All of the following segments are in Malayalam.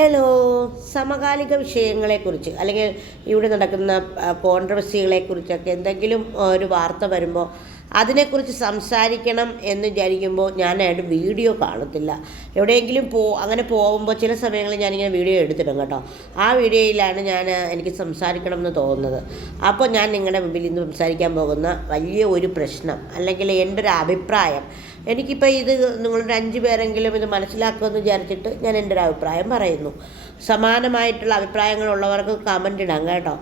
ഹലോ സമകാലിക വിഷയങ്ങളെക്കുറിച്ച് അല്ലെങ്കിൽ ഇവിടെ നടക്കുന്ന കോൺട്രവേഴ്സികളെക്കുറിച്ചൊക്കെ എന്തെങ്കിലും ഒരു വാർത്ത വരുമ്പോൾ അതിനെക്കുറിച്ച് സംസാരിക്കണം എന്ന് വിചാരിക്കുമ്പോൾ ഞാനായിട്ട് വീഡിയോ കാണത്തില്ല. എവിടെയെങ്കിലും പോ അങ്ങനെ പോകുമ്പോൾ ചില സമയങ്ങളിൽ ഞാനിങ്ങനെ വീഡിയോ എടുത്തിടും കേട്ടോ. ആ വീഡിയോയിലാണ് ഞാൻ എനിക്ക് സംസാരിക്കണം എന്ന് തോന്നുന്നത്. അപ്പോൾ ഞാൻ നിങ്ങളുടെ മുമ്പിൽ ഇന്ന് സംസാരിക്കാൻ പോകുന്ന വലിയ ഒരു പ്രശ്നം അല്ലെങ്കിൽ എന്റെ ഒരു അഭിപ്രായം. എനിക്കിപ്പോൾ ഇത് നിങ്ങളൊരു അഞ്ച് പേരെങ്കിലും ഇത് മനസ്സിലാക്കുമെന്ന് വിചാരിച്ചിട്ട് ഞാൻ എന്റെ ഒരു അഭിപ്രായം പറയുന്നു. സമാനമായിട്ടുള്ള അഭിപ്രായങ്ങളുള്ളവർക്ക് കമന്റ് ഇടാം കേട്ടോ.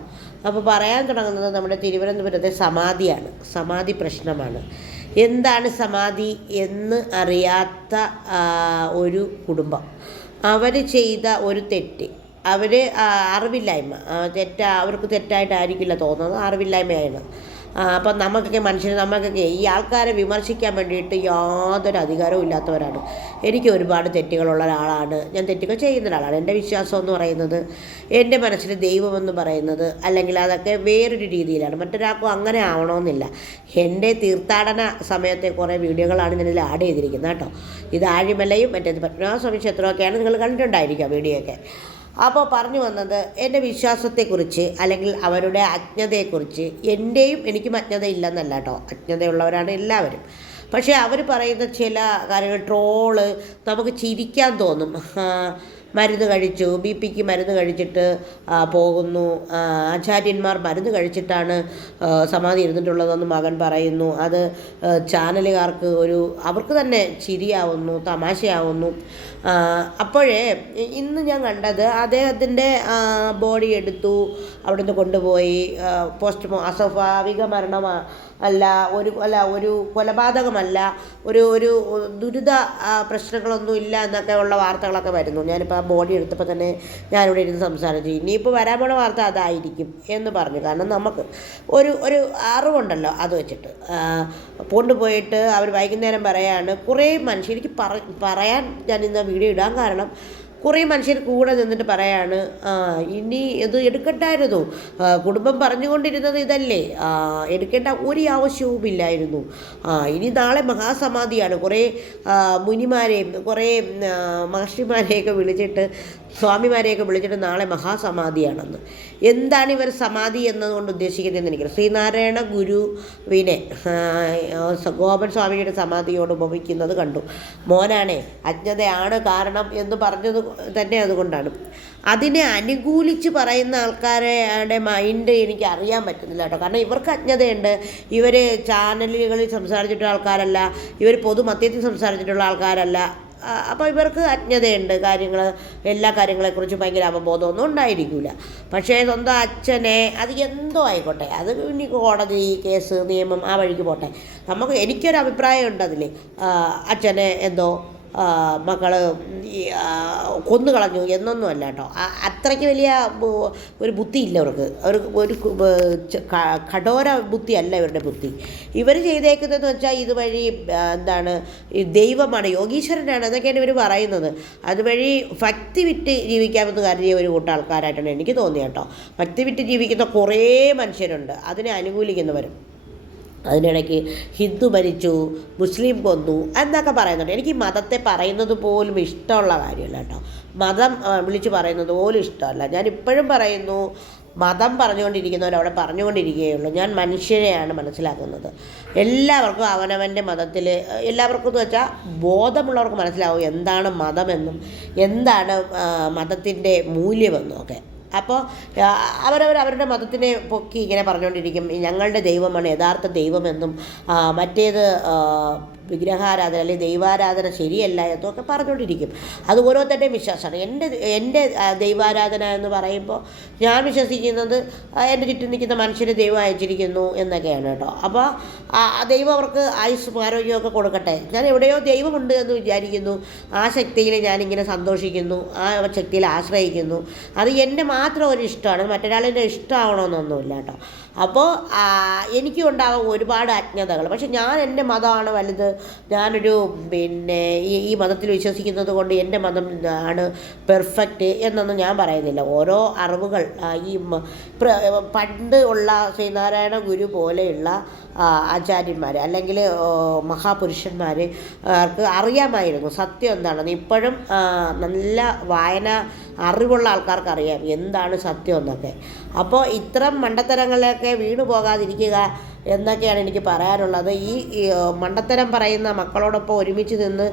അപ്പോൾ പറയാൻ തുടങ്ങുന്നത് നമ്മുടെ തിരുവനന്തപുരത്തെ സമാധിയാണ്. സമാധി പ്രശ്നമാണ്. എന്താണ് സമാധി എന്ന് അറിയാത്ത ഒരു കുടുംബം. അവർ ചെയ്ത ഒരു തെറ്റ്. അവർ അറിവില്ലായ്മ. തെറ്റ അവർക്ക് തെറ്റായിട്ടായിരിക്കില്ല തോന്നുന്നത്. അറിവില്ലായ്മയാണ് അപ്പം നമുക്കൊക്കെ മനുഷ്യർ നമുക്കൊക്കെ ഈ ആൾക്കാരെ വിമർശിക്കാൻ വേണ്ടിയിട്ട് യാതൊരു അധികാരവും ഇല്ലാത്തവരാണ്. എനിക്ക് ഒരുപാട് തെറ്റുകളുള്ള ഒരാളാണ്. ഞാൻ തെറ്റുകൾ ചെയ്യുന്ന ഒരാളാണ്. എന്റെ വിശ്വാസം എന്ന് പറയുന്നത് എന്റെ മനസ്സിൽ ദൈവമെന്ന് പറയുന്നത് അല്ലെങ്കിൽ അതൊക്കെ വേറൊരു രീതിയിലാണ്. മറ്റൊരാൾക്കും അങ്ങനെ ആവണമെന്നില്ല. എന്റെ തീർത്ഥാടന സമയത്തെ കുറേ വീഡിയോകളാണ് ഞാനിതിൽ ആഡ് ചെയ്തിരിക്കുന്നത് കേട്ടോ. ഇത് ആഴിമലയും മറ്റേത് പത്മനാഭസ്വാമി ക്ഷേത്രമൊക്കെയാണ് നിങ്ങൾ കണ്ടിട്ടുണ്ടായിരിക്കുക വീഡിയോ ഒക്കെ അപ്പോൾ പറഞ്ഞു വന്നത് എന്റെ വിശ്വാസത്തെക്കുറിച്ച് അല്ലെങ്കിൽ അവരുടെ അജ്ഞതയെക്കുറിച്ച് എന്റെയും എനിക്കും അജ്ഞത ഇല്ലെന്നല്ല കേട്ടോ അജ്ഞതയുള്ളവരാണ് എല്ലാവരും. പക്ഷേ അവർ പറയുന്ന ചില കാര്യങ്ങൾ ട്രോൾ നമുക്ക് ചിരിക്കാൻ തോന്നും. മരുന്ന് കഴിച്ചു ബി പിക്ക് മരുന്ന് കഴിച്ചിട്ട് പോകുന്നു. ആചാര്യന്മാർ മരുന്ന് കഴിച്ചിട്ടാണ് സമാധി ഇരുന്നിട്ടുള്ളതെന്ന് മകൻ പറയുന്നു. അത് ചാനലുകാർക്ക് ഒരു അവർക്ക് തന്നെ ചിരിയാവുന്നു തമാശയാവുന്നു. അപ്പോഴേ ഇന്ന് ഞാൻ കണ്ടത് അദ്ദേഹത്തിന്റെ ബോഡി എടുത്തു അവിടുന്ന് കൊണ്ടുപോയി. പോസ്റ്റ് അസ്വാഭാവിക മരണമാ അല്ല ഒരു അല്ല ഒരു കൊലപാതകമല്ല ഒരു ഒരു ദുരിത പ്രശ്നങ്ങളൊന്നും ഇല്ല എന്നൊക്കെ ഉള്ള വാർത്തകളൊക്കെ വരുന്നു. ഞാനിപ്പോൾ ആ ബോഡി എടുത്തപ്പോൾ തന്നെ ഞാനിവിടെ ഇരുന്ന് സംസാരിച്ചു. ഇനിയിപ്പോൾ വരാൻ പോണ വാർത്ത അതായിരിക്കും എന്ന് പറഞ്ഞു. കാരണം നമുക്ക് ഒരു ഒരു അറിവുണ്ടല്ലോ അത് വെച്ചിട്ട്. കൊണ്ടുപോയിട്ട് അവർ വൈകുന്നേരം പറയാണ് കുറേ മനുഷ്യർ എനിക്ക് പറയാൻ ഞാൻ ഇന്ന് വീഡിയോ ഇടാൻ കാരണം കുറേ മനുഷ്യർ കൂടെ നിന്നിട്ട് പറയാണ് ഇനി ഇത് എടുക്കണ്ടായിരുന്നു. കുടുംബം പറഞ്ഞുകൊണ്ടിരുന്നത് ഇതല്ലേ? എടുക്കേണ്ട ഒരു ആവശ്യവുമില്ലായിരുന്നു. ഇനി നാളെ മഹാസമാധിയാണ്. കുറേ മുനിമാരെയും കുറേ മഹർഷിമാരെയൊക്കെ വിളിച്ചിട്ട് സ്വാമിമാരെയൊക്കെ വിളിച്ചിട്ട് നാളെ മഹാസമാധിയാണെന്ന്. എന്താണ് ഇവർ സമാധി എന്നതുകൊണ്ട് ഉദ്ദേശിക്കുന്നതെന്ന് എനിക്ക് ശ്രീനാരായണ ഗുരുവിനെ ഗോപൻ സ്വാമിയുടെ സമാധിയോട് ഉപമിക്കുന്നത് കണ്ടു. മോനാണേ അജ്ഞതയാണ് കാരണം എന്ന് പറഞ്ഞത് തന്നെ അതുകൊണ്ടാണ്. അതിനെ അനുകൂലിച്ച് പറയുന്ന ആൾക്കാരുടെ മൈൻഡ് എനിക്ക് അറിയാൻ പറ്റുന്നില്ല കേട്ടോ. കാരണം ഇവർക്ക് അജ്ഞതയുണ്ട്. ഇവർ ചാനലുകളിൽ സംസാരിച്ചിട്ടുള്ള ആൾക്കാരല്ല. ഇവർ പൊതുമധ്യത്തിൽ സംസാരിച്ചിട്ടുള്ള ആൾക്കാരല്ല. അപ്പോൾ ഇവർക്ക് അജ്ഞതയുണ്ട്. കാര്യങ്ങൾ എല്ലാ കാര്യങ്ങളെക്കുറിച്ചും ഭയങ്കര അവബോധമൊന്നും ഉണ്ടായിരിക്കില്ല പക്ഷേ സ്വന്തം അച്ഛനെ അത് എന്തോ ആയിക്കോട്ടെ. അത് ഇനി കോടതി കേസ് നിയമം ആ വഴിക്ക് പോട്ടെ. നമുക്ക് എനിക്കൊരു അഭിപ്രായം ഉണ്ട് അതിൽ അച്ഛനെ എന്തോ ആ, കൊന്നുകളഞ്ഞു കൊന്നു കളഞ്ഞു എന്നൊന്നും അല്ല കേട്ടോ അത്രയ്ക്ക് വലിയ ഒരു ബുദ്ധിയില്ല അവർക്ക് ഒരു ഒരു കഠോര ബുദ്ധിയല്ല ഇവരുടെ ബുദ്ധി. ഇവർ ചെയ്തേക്കുന്നതെന്ന് വെച്ചാൽ ഇതുവഴി എന്താണ് ദൈവമാണ് യോഗീശ്വരനാണ് എന്നൊക്കെയാണ് ഇവർ പറയുന്നത്. അതുവഴി ഭക്തി വിറ്റ് ജീവിക്കാമെന്ന് കരുതിയ ഒരു കൂട്ടം ആൾക്കാരായിട്ടാണ് എനിക്ക് തോന്നിയത് കേട്ടോ ഭക്തി വിറ്റ് ജീവിക്കുന്ന കുറേ മനുഷ്യരുണ്ട്. അതിനെ അനുകൂലിക്കുന്നവരും. അതിനിടയ്ക്ക് ഹിന്ദു മരിച്ചു മുസ്ലിം കൊന്നു എന്നൊക്കെ പറയുന്നുണ്ട്. എനിക്ക് മതത്തെ പറയുന്നത് പോലും ഇഷ്ടമുള്ള കാര്യമല്ല കേട്ടോ. മതം വിളിച്ചു പറയുന്നത് പോലും ഇഷ്ടമല്ല. ഞാൻ ഇപ്പോഴും പറയുന്നു മതം പറഞ്ഞുകൊണ്ടിരിക്കുന്നവർ അവിടെ പറഞ്ഞുകൊണ്ടിരിക്കുകയുള്ളൂ. ഞാൻ മനുഷ്യരെയാണ് മനസ്സിലാക്കുന്നത്. എല്ലാവർക്കും അവനവന്റെ മതത്തിൽ എല്ലാവർക്കും എന്ന് വെച്ചാൽ ബോധമുള്ളവർക്ക് മനസ്സിലാവും എന്താണ് മതമെന്നും എന്താണ് മതത്തിന്റെ മൂല്യമെന്നും ഒക്കെ. അപ്പോൾ അവരവർ അവരുടെ മതത്തിനെ പൊക്കി ഇങ്ങനെ പറഞ്ഞുകൊണ്ടിരിക്കും. ഞങ്ങളുടെ ദൈവമാണ് യഥാർത്ഥ ദൈവമെന്നും മറ്റേത് വിഗ്രഹാരാധന അല്ലെങ്കിൽ ദൈവാരാധന ശരിയല്ല എന്നൊക്കെ പറഞ്ഞുകൊണ്ടിരിക്കും. അത് ഓരോരുത്തരുടെയും വിശ്വാസമാണ്. എന്റെ എന്റെ ദൈവാരാധന എന്ന് പറയുമ്പോൾ ഞാൻ വിശ്വസിക്കുന്നത് എന്റെ ചുറ്റും നിൽക്കുന്ന മനുഷ്യരെ ദൈവം അയച്ചിരിക്കുന്നു എന്നൊക്കെയാണ് കേട്ടോ. അപ്പോൾ ദൈവം അവർക്ക് ആയുസ്സും ആരോഗ്യമൊക്കെ കൊടുക്കട്ടെ. ഞാൻ എവിടെയോ ദൈവമുണ്ട് എന്ന് വിചാരിക്കുന്നു. ആ ശക്തിയിൽ ഞാനിങ്ങനെ സന്തോഷിക്കുന്നു. ആ ശക്തിയിൽ ആശ്രയിക്കുന്നു. അത് എന്റെ മാത്രം ഒരു ഇഷ്ടമാണ്. മറ്റൊരാളിന്റെ ഇഷ്ടമാവണമെന്നൊന്നുമില്ല കേട്ടോ. അപ്പോൾ എനിക്കും ഉണ്ടാകും ഒരുപാട് അജ്ഞതകൾ. പക്ഷെ ഞാൻ എന്റെ മതമാണ് വലുത്. ഞാനൊരു പിന്നെ ഈ ഈ മതത്തിൽ വിശ്വസിക്കുന്നത് കൊണ്ട് എന്റെ മതം ആണ് പെർഫെക്റ്റ് എന്നൊന്നും ഞാൻ പറയുന്നില്ല. ഓരോ അറിവുകൾ ഈ പണ്ട് ഉള്ള ശ്രീനാരായണ ഗുരു പോലെയുള്ള ആചാര്യന്മാർ അല്ലെങ്കിൽ മഹാപുരുഷന്മാർ അവർക്ക് അറിയാമായിരുന്നു സത്യം എന്താണെന്ന് ഇപ്പോഴും നല്ല വായന അറിവുള്ള ആൾക്കാർക്ക് അറിയാം എന്താണ് സത്യം എന്നൊക്കെ. അപ്പോൾ ഇത്തരം മണ്ടത്തരങ്ങളിലൊക്കെ വീണു പോകാതിരിക്കുക എന്നൊക്കെയാണ് എനിക്ക് പറയാനുള്ളത്. ഈ മണ്ടത്തരം പറയുന്ന മക്കളോടൊപ്പം ഒരുമിച്ച് നിന്ന്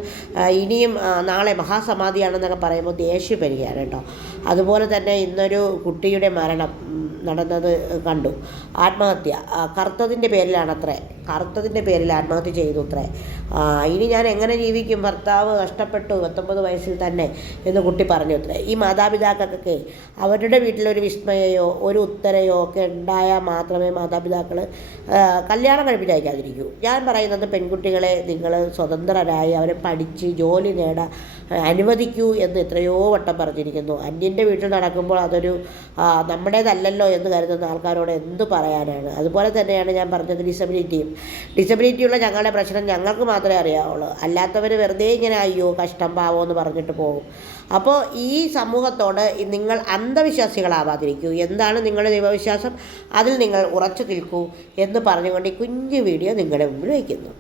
ഇനിയും നാളെ മഹാസമാധിയാണെന്നൊക്കെ പറയുമ്പോൾ ദേഷ്യം വരികയാണ് കേട്ടോ. അതുപോലെ തന്നെ ഇന്നൊരു കുട്ടിയുടെ മരണം. നടന്നത് കണ്ടു. ആത്മഹത്യ. കറുത്തതിന്റെ പേരിലാണത്രേ. കറുത്തതിന്റെ പേരിൽ ആത്മഹത്യ ചെയ്തു അത്രേ ഇനി ഞാൻ എങ്ങനെ ജീവിക്കും? ഭർത്താവ് കഷ്ടപ്പെട്ടു പത്തൊമ്പത് വയസ്സിൽ തന്നെ എന്ന് കുട്ടി പറഞ്ഞു അത്രേ ഈ മാതാപിതാക്കൾക്കൊക്കെ അവരുടെ വീട്ടിലൊരു വിസ്മയയോ ഒരു ഉത്തരയോ ഒക്കെ ഉണ്ടായാൽ മാത്രമേ മാതാപിതാക്കൾ കല്യാണം കഴിപ്പിച്ചയക്കാതിരിക്കൂ ഞാൻ പറയുന്നത് പെൺകുട്ടികളെ നിങ്ങൾ സ്വതന്ത്രരായി അവരെ പഠിച്ച് ജോലി നേടാൻ അനുവദിക്കൂ എന്ന് എത്രയോ വട്ടം പറഞ്ഞിരിക്കുന്നു. അന്യന്റെ വീട്ടിൽ നടക്കുമ്പോൾ അതൊരു നമ്മുടേതല്ലോ നമ്മുടേതല്ലല്ലോ എന്ന് കരുതുന്ന ആൾക്കാരോട് എന്ത് പറയാനാണ്? അതുപോലെ തന്നെയാണ് ഞാൻ പറഞ്ഞത് ഡിസബിലിറ്റിയും ഡിസബിലിറ്റിയുള്ള ഞങ്ങളുടെ പ്രശ്നം ഞങ്ങൾക്ക് മാത്രമേ അറിയാവുള്ളൂ. അല്ലാത്തവർ വെറുതെ ഇങ്ങനെ അയ്യോ കഷ്ടം പാവോ എന്ന് പറഞ്ഞിട്ട് പോകും. അപ്പോൾ ഈ സമൂഹത്തോട് നിങ്ങൾ അന്ധവിശ്വാസികളാവാതിരിക്കൂ. എന്താണ് നിങ്ങളുടെ ദൈവവിശ്വാസം? അതിൽ നിങ്ങൾ ഉറച്ചു നിൽക്കൂ എന്ന് പറഞ്ഞുകൊണ്ട് ഈ കുഞ്ഞു വീഡിയോ നിങ്ങളുടെ മുമ്പിൽ വയ്ക്കുന്നു.